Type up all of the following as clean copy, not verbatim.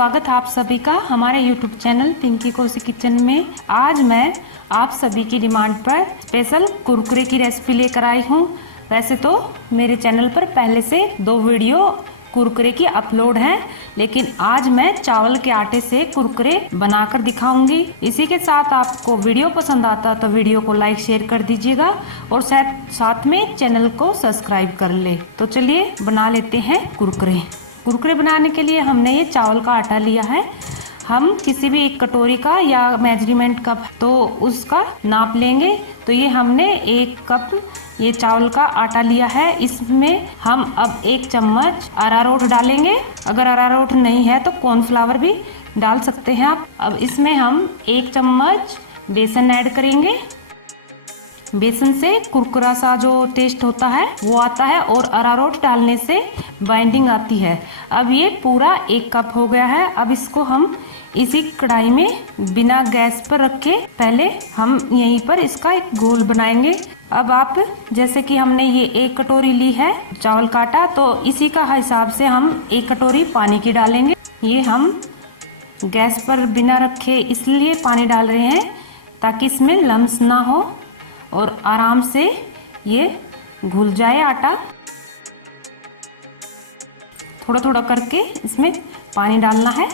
स्वागत है आप सभी का हमारे YouTube चैनल पिंकी कोसी किचन में। आज मैं आप सभी की डिमांड पर स्पेशल कुरकुरे की रेसिपी लेकर आई हूँ। वैसे तो मेरे चैनल पर पहले से 2 वीडियो कुरकुरे की अपलोड हैं, लेकिन आज मैं चावल के आटे से कुरकुरे बनाकर दिखाऊंगी। इसी के साथ आपको वीडियो पसंद आता तो वीडियो को लाइक शेयर कर दीजिएगा और साथ में चैनल को सब्सक्राइब कर ले। तो चलिए बना लेते हैं कुरकुरे। कुरकुरे बनाने के लिए हमने ये चावल का आटा लिया है। हम किसी भी एक कटोरी का या मेजरमेंट कप तो उसका नाप लेंगे। तो ये हमने 1 कप ये चावल का आटा लिया है। इसमें हम अब 1 चम्मच अरारोट डालेंगे। अगर अरारोट नहीं है तो कॉर्नफ्लावर भी डाल सकते हैं आप। अब इसमें हम 1 चम्मच बेसन ऐड करेंगे। बेसन से कुरकुरा सा जो टेस्ट होता है वो आता है और अरारोट डालने से बाइंडिंग आती है। अब ये पूरा 1 कप हो गया है। अब इसको हम इसी कढ़ाई में बिना गैस पर रखे पहले हम यहीं पर इसका एक घोल बनाएंगे। अब आप जैसे कि हमने ये 1 कटोरी ली है चावल का आटा, तो इसी का हिसाब से हम 1 कटोरी पानी की डालेंगे। ये हम गैस पर बिना रखे इसलिए पानी डाल रहे हैं ताकि इसमें लम्स ना हो और आराम से ये घुल जाए आटा। थोड़ा थोड़ा करके इसमें पानी डालना है।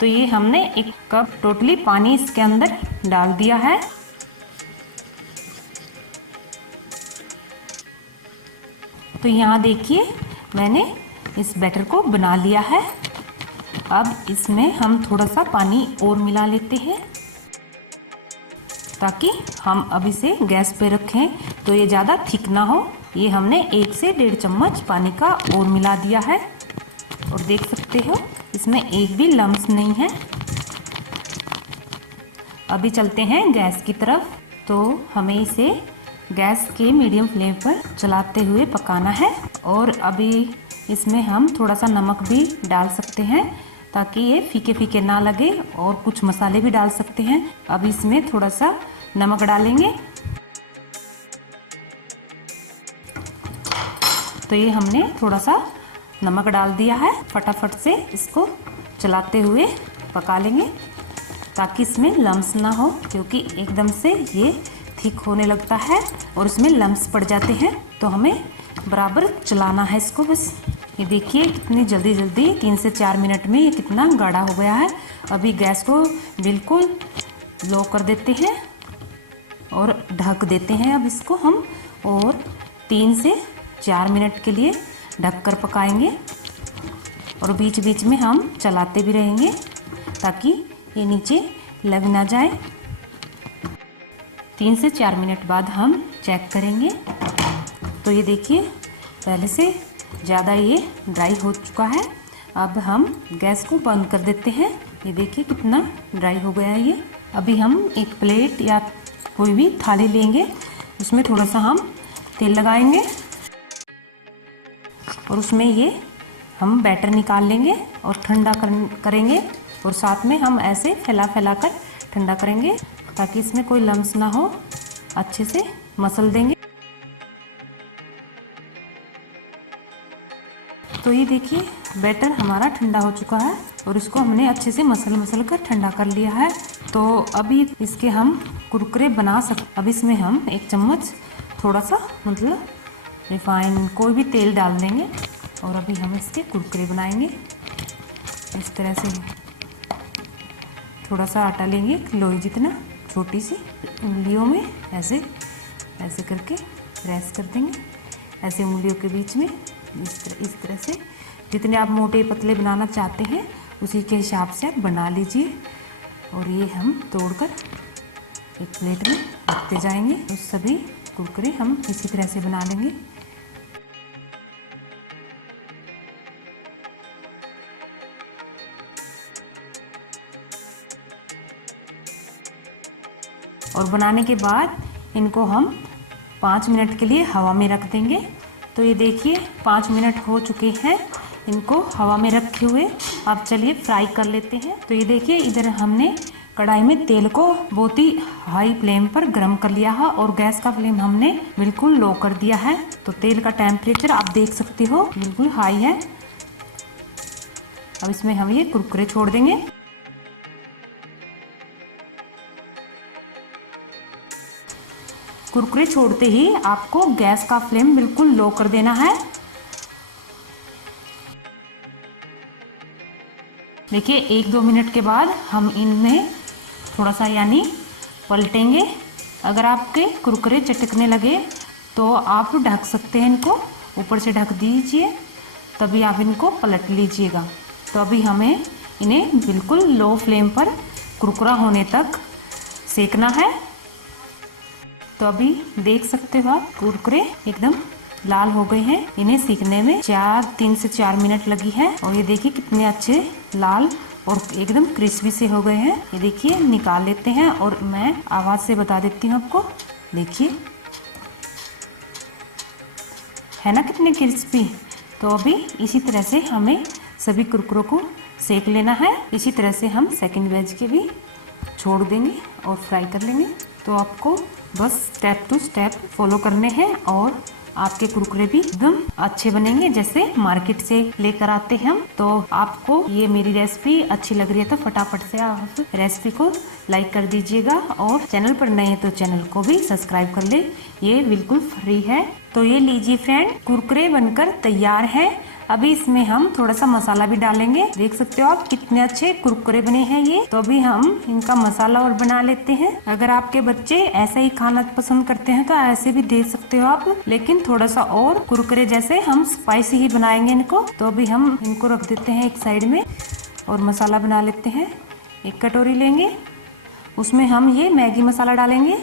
तो ये हमने 1 कप टोटली पानी इसके अंदर डाल दिया है। तो यहाँ देखिए मैंने इस बैटर को बना लिया है। अब इसमें हम थोड़ा सा पानी और मिला लेते हैं ताकि हम अब इसे गैस पे रखें तो ये ज़्यादा थिक ना हो। ये हमने 1 से 1.5 चम्मच पानी का और मिला दिया है और देख सकते हो इसमें एक भी लम्स नहीं है। अभी चलते हैं गैस की तरफ। तो हमें इसे गैस के मीडियम फ्लेम पर चलाते हुए पकाना है। और अभी इसमें हम थोड़ा सा नमक भी डाल सकते हैं ताकि ये फीके फीके ना लगे, और कुछ मसाले भी डाल सकते हैं। अब इसमें थोड़ा सा नमक डालेंगे। तो ये हमने थोड़ा सा नमक डाल दिया है। फटाफट से इसको चलाते हुए पका लेंगे ताकि इसमें लम्स ना हो, क्योंकि एकदम से ये थिक होने लगता है और इसमें लम्स पड़ जाते हैं। तो हमें बराबर चलाना है इसको बस। ये देखिए कितनी जल्दी 3 से 4 मिनट में ये कितना गाढ़ा हो गया है। अभी गैस को बिल्कुल लो कर देते हैं और ढक देते हैं। अब इसको हम और 3 से 4 मिनट के लिए ढक कर पकाएंगे और बीच बीच में हम चलाते भी रहेंगे ताकि ये नीचे लग ना जाए। 3 से 4 मिनट बाद हम चेक करेंगे। तो ये देखिए पहले से ज़्यादा ये ड्राई हो चुका है। अब हम गैस को बंद कर देते हैं। ये देखिए कितना ड्राई हो गया है ये। अभी हम एक प्लेट या कोई भी थाली लेंगे, उसमें थोड़ा सा हम तेल लगाएंगे और उसमें ये हम बैटर निकाल लेंगे और ठंडा करेंगे। और साथ में हम ऐसे फैला कर ठंडा करेंगे ताकि इसमें कोई लम्स ना हो। अच्छे से मसल देंगे। तो ये देखिए बैटर हमारा ठंडा हो चुका है और इसको हमने अच्छे से मसल कर ठंडा कर लिया है। तो अभी इसके हम कुरकुरे बना सकते। अब इसमें हम 1 चम्मच थोड़ा सा मतलब रिफाइन कोई भी तेल डाल देंगे और अभी हम इसके कुरकुरे बनाएंगे। इस तरह से थोड़ा सा आटा लेंगे, लोई जितना, छोटी सी उंगलियों में ऐसे करके प्रेस कर देंगे, ऐसे उंगलियों के बीच में। इस तरह से जितने आप मोटे पतले बनाना चाहते हैं उसी के हिसाब से आप बना लीजिए। और ये हम तोड़कर एक प्लेट में रखते जाएंगे। तो सभी कुरकुरे हम इसी तरह से बना लेंगे। और बनाने के बाद इनको हम 5 मिनट के लिए हवा में रख देंगे। तो ये देखिए 5 मिनट हो चुके हैं इनको हवा में रखे हुए। अब चलिए फ्राई कर लेते हैं। तो ये देखिए इधर हमने कढ़ाई में तेल को बहुत ही हाई फ्लेम पर गर्म कर लिया है और गैस का फ्लेम हमने बिल्कुल लो कर दिया है। तो तेल का टेम्परेचर आप देख सकते हो बिल्कुल हाई है। अब इसमें हम ये कुरकुरे छोड़ देंगे। कुरकुरे छोड़ते ही आपको गैस का फ्लेम बिल्कुल लो कर देना है। देखिए 1-2 मिनट के बाद हम इनमें थोड़ा सा यानी पलटेंगे। अगर आपके कुरकुरे चटकने लगे तो आप ढक सकते हैं, इनको ऊपर से ढक दीजिए, तभी आप इनको पलट लीजिएगा। तो अभी हमें इन्हें बिल्कुल लो फ्लेम पर कुरकुरा होने तक सेकना है। तो अभी देख सकते हो आप कुरकुरे एकदम लाल हो गए हैं। इन्हें सीखने में 3 से 4 मिनट लगी है और ये देखिए कितने अच्छे लाल और एकदम क्रिस्पी से हो गए हैं। ये देखिए निकाल लेते हैं और मैं आवाज से बता देती हूँ आपको। देखिए है ना कितने क्रिस्पी। तो अभी इसी तरह से हमें सभी कुरकुरों को सेक लेना है। इसी तरह से हम सेकंड बैच के भी छोड़ देंगे और फ्राई कर लेंगे। तो आपको बस स्टेप टू स्टेप फॉलो करने हैं और आपके कुरकुरे भी एकदम अच्छे बनेंगे जैसे मार्केट से लेकर आते हैं हम। तो आपको ये मेरी रेसिपी अच्छी लग रही है तो फटाफट से आप रेसिपी को लाइक कर दीजिएगा और चैनल पर नए हैं तो चैनल को भी सब्सक्राइब कर ले, ये बिल्कुल फ्री है। तो ये लीजिए फ्रेंड, कुरकुरे बनकर तैयार है। अभी इसमें हम थोड़ा सा मसाला भी डालेंगे। देख सकते हो आप कितने अच्छे कुरकुरे बने हैं ये। तो अभी हम इनका मसाला और बना लेते हैं। अगर आपके बच्चे ऐसा ही खाना पसंद करते हैं तो ऐसे भी दे सकते हो आप, लेकिन थोड़ा सा और कुरकुरे जैसे हम स्पाइसी ही बनाएंगे इनको। तो अभी हम इनको रख देते हैं एक साइड में और मसाला बना लेते हैं। एक कटोरी लेंगे, उसमें हम ये मैगी मसाला डालेंगे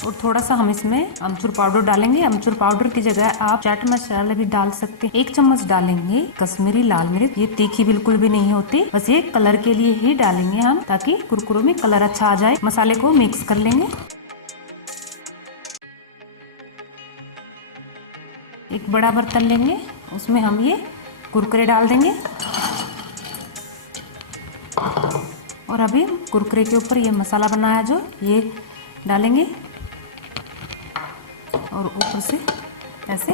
और थोड़ा सा हम इसमें अमचूर पाउडर डालेंगे। अमचूर पाउडर की जगह आप चाट मसाला भी डाल सकते हैं। 1 चम्मच डालेंगे कश्मीरी लाल मिर्च, ये तीखी बिल्कुल भी नहीं होती, बस ये कलर के लिए ही डालेंगे हम, ताकि कुरकुरों में कलर अच्छा आ जाए। मसाले को मिक्स कर लेंगे। एक बड़ा बर्तन लेंगे, उसमें हम ये कुरकुरे डाल देंगे और अभी कुरकुरे के ऊपर ये मसाला बनाया जो ये डालेंगे और ऊपर से ऐसे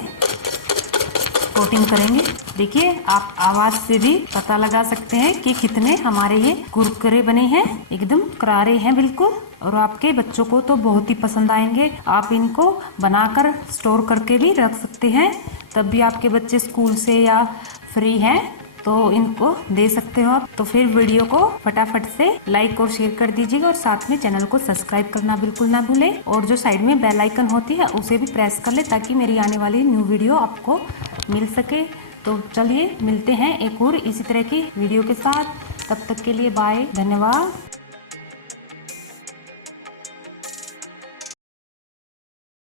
कोटिंग करेंगे। देखिए आप आवाज से भी पता लगा सकते हैं कि कितने हमारे ये कुरकुरे बने हैं, एकदम करारे हैं बिल्कुल। और आपके बच्चों को तो बहुत ही पसंद आएंगे। आप इनको बनाकर स्टोर करके भी रख सकते हैं, तब भी आपके बच्चे स्कूल से या फ्री हैं तो इनको दे सकते हो आप। तो फिर वीडियो को फटाफट से लाइक और शेयर कर दीजिएगा और साथ में चैनल को सब्सक्राइब करना बिल्कुल ना भूलें और जो साइड में बेल आइकन होती है उसे भी प्रेस कर ले, ताकि मेरी आने वाली न्यू वीडियो आपको मिल सके। तो चलिए मिलते हैं एक और इसी तरह की वीडियो के साथ, तब तक के लिए बाय, धन्यवाद।